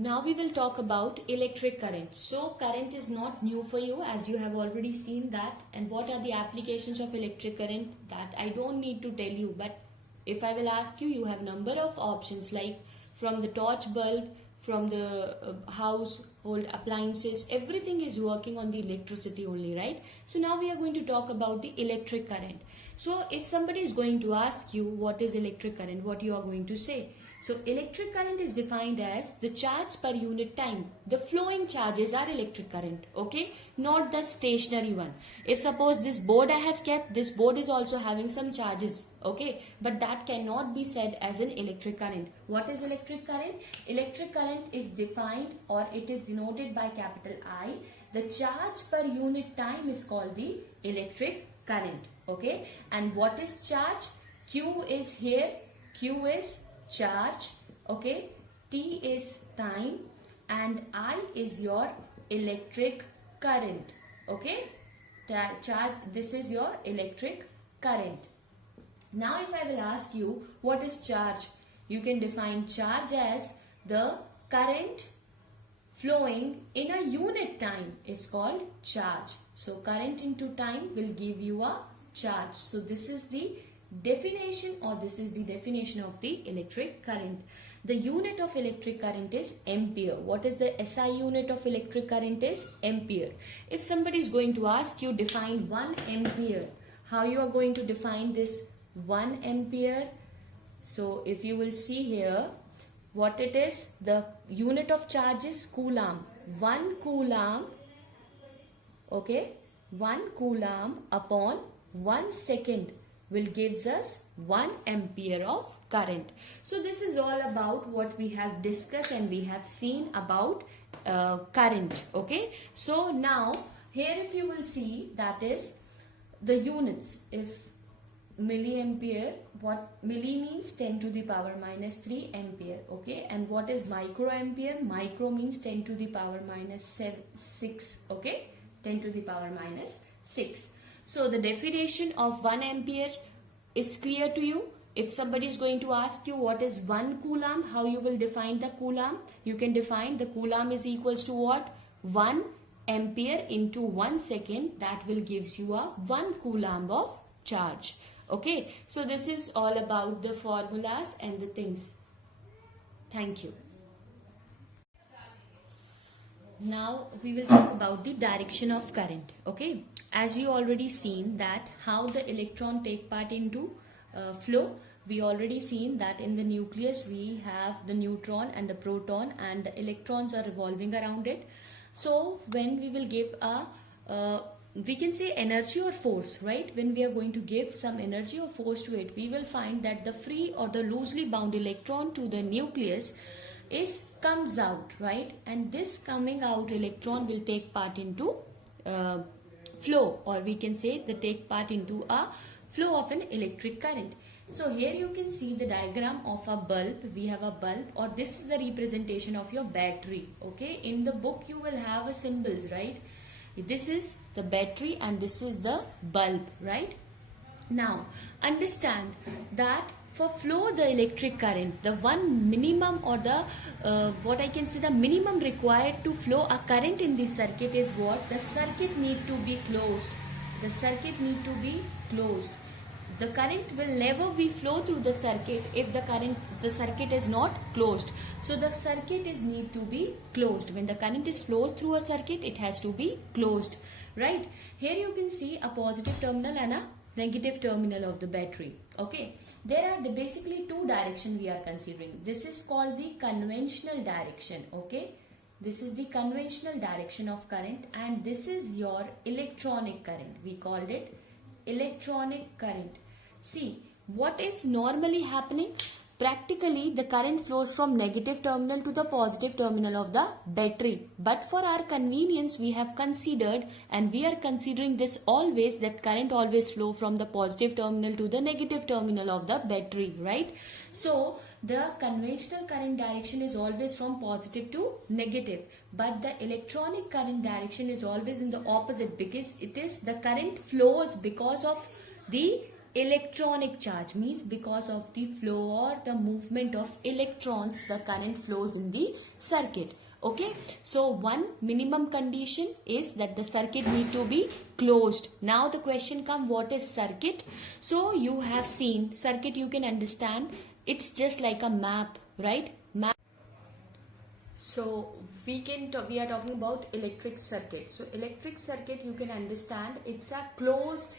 Now we will talk about electric current. So current is not new for you, as you have already seen that. And what are the applications of electric current? That I don't need to tell you, but if I will ask you, you have number of options like from the torch bulb, from the household appliances, everything is working on the electricity only, right? So now we are going to talk about the electric current. So if somebody is going to ask you what is electric current, what you are going to say? So electric current is defined as the charge per unit time. The flowing charges are electric current, okay? Not the stationary one. If suppose this board I have kept, this board is also having some charges, okay? But that cannot be said as an electric current. What is electric current? Electric current is defined, or it is denoted by capital I. The charge per unit time is called the electric current, okay? And what is charge? Q is here, Q is charge, okay, T is time, and I is your electric current, okay? Charge, this is your electric current. Now if I will ask you what is charge, you can define charge as the current flowing in a unit time is called charge. So current into time will give you a charge. So this is the definition, or this is the definition of the electric current. The unit of electric current is ampere. What is the SI unit of electric current is ampere. If somebody is going to ask you define 1 ampere, how you are going to define this 1 ampere? So if you will see here, what it is, the unit of charge is coulomb. 1 coulomb, okay, 1 coulomb upon 1 second will gives us 1 ampere of current. So this is all about what we have discussed and we have seen about current, okay? So now here if you will see, that is the units. If milliampere, what milli means 10 to the power minus 3 ampere, okay? And what is microampere? Micro means 10 to the power minus 6, okay? 10 to the power minus 6. So the definition of 1 ampere is clear to you. If somebody is going to ask you what is 1 coulomb, how you will define the coulomb? You can define the coulomb is equals to what? 1 ampere into 1 second. That will gives you a 1 coulomb of charge. Okay. So this is all about the formulas and the things. Thank you. Now we will talk about the direction of current, okay? As you already seen that how the electron take part into flow, we already seen that in the nucleus we have the neutron and the proton, and the electrons are revolving around it. So when we will give a we can say energy or force, right? When we are going to give some energy or force to it, we will find that the free or the loosely bound electron to the nucleus comes out, right? And this coming out electron will take part into flow, or we can say they take part into a flow of an electric current. So here you can see the diagram of a bulb. We have a bulb, or this is the representation of your battery, okay? In the book you will have a symbols, right? This is the battery and this is the bulb, right? Now understand that for flow the electric current, the one minimum, or the what I can say the minimum required to flow a current in this circuit is what? The circuit need to be closed. The circuit need to be closed. The current will never be flow through the circuit if the circuit is not closed. So the circuit is need to be closed. When the current is flows through a circuit, it has to be closed, right? Here you can see a positive terminal and a negative terminal of the battery, okay? There are basically two directions we are considering. This is called the conventional direction, okay? This is the conventional direction of current, and this is your electronic current. We called it electronic current. See, what is normally happening? Practically, the current flows from negative terminal to the positive terminal of the battery. But for our convenience, we have considered, and we are considering this always, that current always flow from the positive terminal to the negative terminal of the battery, right? So the conventional current direction is always from positive to negative, but the electronic current direction is always in the opposite, because it is the current flows because of the electronic charge, means because of the flow or the movement of electrons the current flows in the circuit. Okay, so one minimum condition is that the circuit need to be closed. Now the question come, what is circuit? So you have seen circuit, you can understand it's just like a map, right? Map. So we are talking about electric circuit. So electric circuit, you can understand it's a closed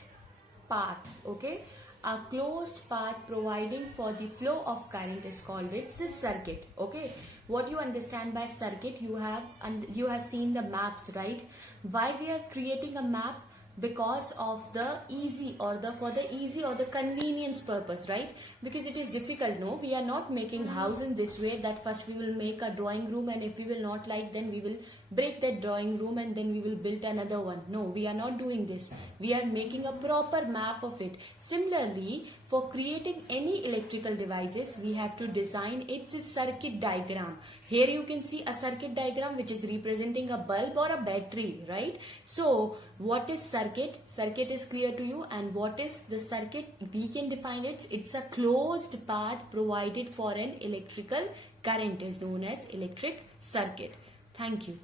path. Okay, a closed path providing for the flow of current is called it's a circuit. Okay, what you understand by circuit, you have seen the maps, right? Why we are creating a map? Because of the easy or the convenience purpose, right? Because it is difficult, no, we are not making house in this way that first we will make a drawing room, and if we will not like, then we will break that drawing room and then we will build another one. No, we are not doing this. We are making a proper map of it. Similarly, for creating any electrical devices, we have to design its circuit diagram. Here you can see a circuit diagram which is representing a bulb or a battery, right? So what is circuit? Circuit is clear to you. And what is the circuit? We can define it. It's a closed path provided for an electrical current is known as electric circuit. Thank you.